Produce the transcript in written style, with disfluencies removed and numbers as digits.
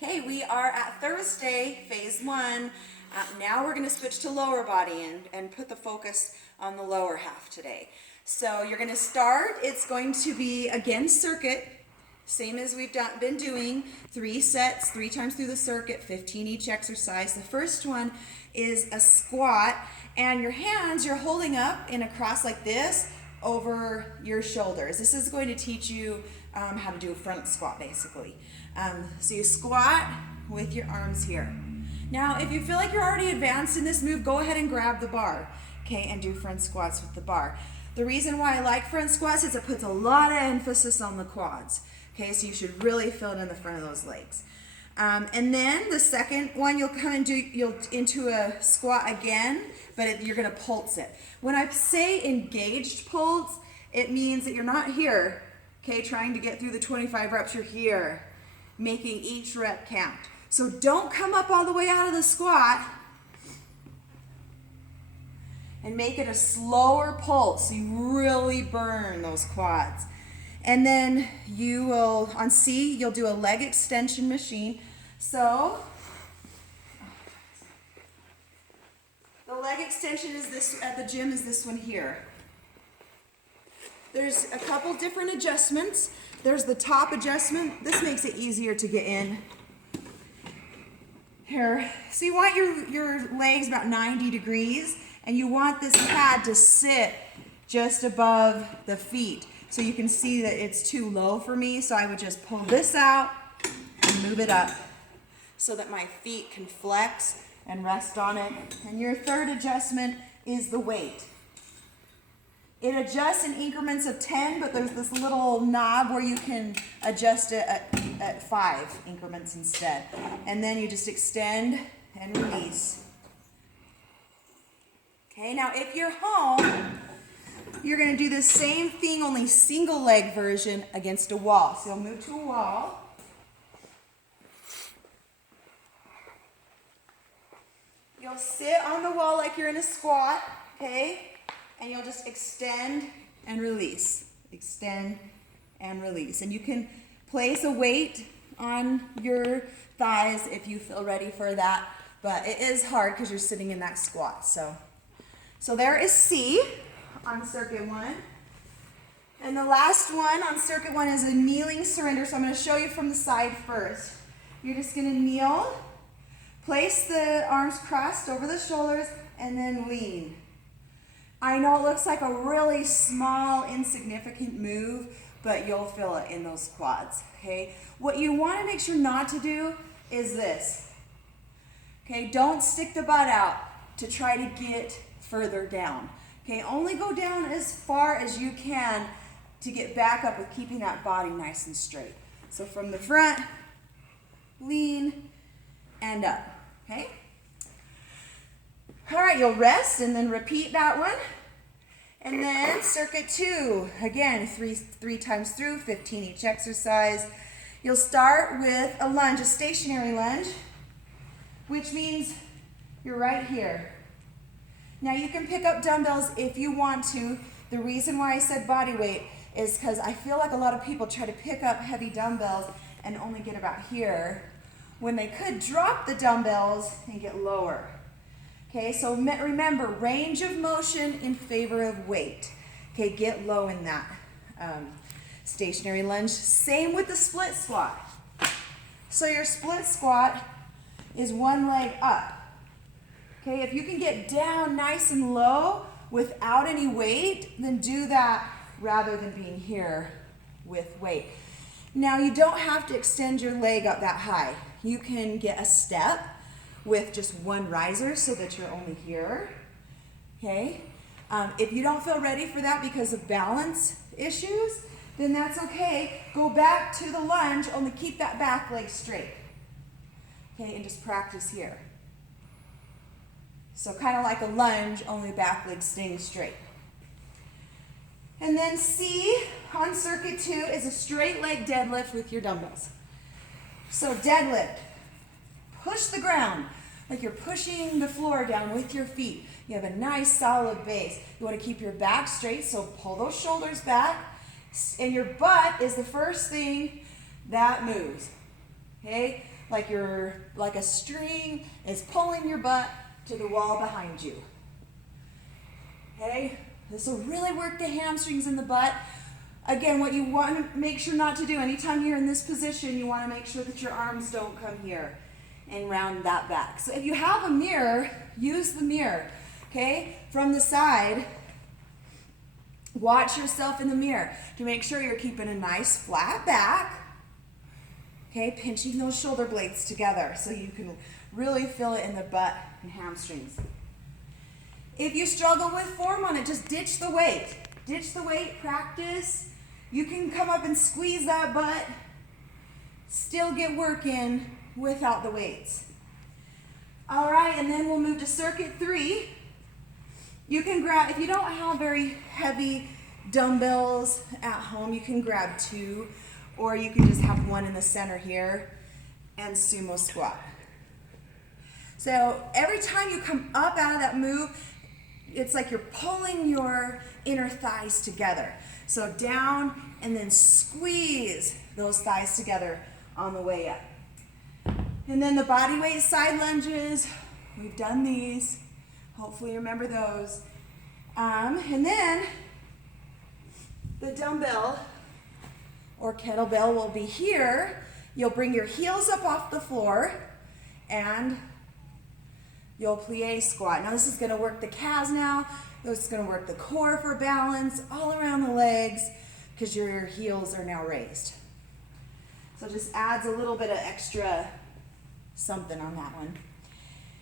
Okay, we are at Thursday, phase one. Now we're going to switch to lower body and put the focus on the lower half today. So you're going to start, it's going to be again circuit, same as we've been doing, 3 sets, 3 times through the circuit, 15 each exercise. The first one is a squat, and your hands you're holding up in a cross like this over your shoulders. This is going to teach you how to do a front squat basically. So you squat with your arms here. Now if you feel like you're already advanced in this move, go ahead and grab the bar, okay, and do front squats with the bar. The reason why I like front squats is it puts a lot of emphasis on the quads, okay, so you should really feel it in the front of those legs. And then the second one, you'll come and you'll into a squat again, but you're going to pulse it. When I say engaged pulse, it means that you're not here, okay, trying to get through the 25 reps, you're here, making each rep count. So don't come up all the way out of the squat and make it a slower pulse so you really burn those quads. And then you will, on C, you'll do a leg extension machine. So the leg extension is this at the gym is this one here. There's a couple different adjustments. There's the top adjustment. This makes it easier to get in. Here, so you want your legs about 90 degrees, and you want this pad to sit just above the feet. So you can see that it's too low for me, so I would just pull this out and move it up so that my feet can flex and rest on it. And your third adjustment is the weight. It adjusts in increments of 10, but there's this little knob where you can adjust it at 5 increments instead. And then you just extend and release. Okay, now if you're home, you're going to do the same thing, only single leg version against a wall. So you'll move to a wall. You'll sit on the wall like you're in a squat, okay? And you'll just extend and release. Extend and release. And you can place a weight on your thighs if you feel ready for that. But it is hard because you're sitting in that squat. So there is C on circuit 1. And the last one on circuit 1 is a kneeling surrender. So I'm going to show you from the side first. You're just going to kneel. Place the arms crossed over the shoulders and then lean. I know it looks like a really small, insignificant move, but you'll feel it in those quads, okay? What you want to make sure not to do is this, okay? Don't stick the butt out to try to get further down, okay? Only go down as far as you can to get back up with keeping that body nice and straight. So from the front, lean, and up, okay? All right, you'll rest and then repeat that one. And then circuit 2, again, three times through, 15 each exercise. You'll start with a lunge, a stationary lunge, which means you're right here. Now you can pick up dumbbells if you want to. The reason why I said body weight is because I feel like a lot of people try to pick up heavy dumbbells and only get about here, when they could drop the dumbbells and get lower. Okay, so remember, range of motion in favor of weight. Okay, get low in that stationary lunge. Same with the split squat. So your split squat is one leg up. Okay, if you can get down nice and low without any weight, then do that rather than being here with weight. Now, you don't have to extend your leg up that high. You can get a step with just one riser so that you're only here, okay? If you don't feel ready for that because of balance issues, then that's okay. Go back to the lunge, only keep that back leg straight, okay? And just practice here. So kind of like a lunge, only back leg staying straight. And then C on circuit 2 is a straight leg deadlift with your dumbbells. So deadlift. Push the ground like you're pushing the floor down with your feet. You have a nice solid base. You want to keep your back straight, so pull those shoulders back. And your butt is the first thing that moves. Okay? like a string is pulling your butt to the wall behind you. Okay? This will really work the hamstrings in the butt. Again, what you want to make sure not to do, anytime you're in this position, you want to make sure that your arms don't come here and round that back. So if you have a mirror, use the mirror, okay? From the side, watch yourself in the mirror to make sure you're keeping a nice flat back, okay? Pinching those shoulder blades together so you can really feel it in the butt and hamstrings. If you struggle with form on it, just ditch the weight. Ditch the weight, practice. You can come up and squeeze that butt, still get work in without the weights. All right, and then we'll move to circuit 3. You can grab, if you don't have very heavy dumbbells at home, you can grab 2, or you can just have one in the center here and sumo squat. So every time you come up out of that move, it's like you're pulling your inner thighs together. So down and then squeeze those thighs together on the way up. And then the body weight side lunges, we've done these. Hopefully you remember those. And then the dumbbell or kettlebell will be here. You'll bring your heels up off the floor and you'll plie squat. Now this is going to work the calves now. This is going to work the core for balance, all around the legs, because your heels are now raised. So it just adds a little bit of extra something on that one.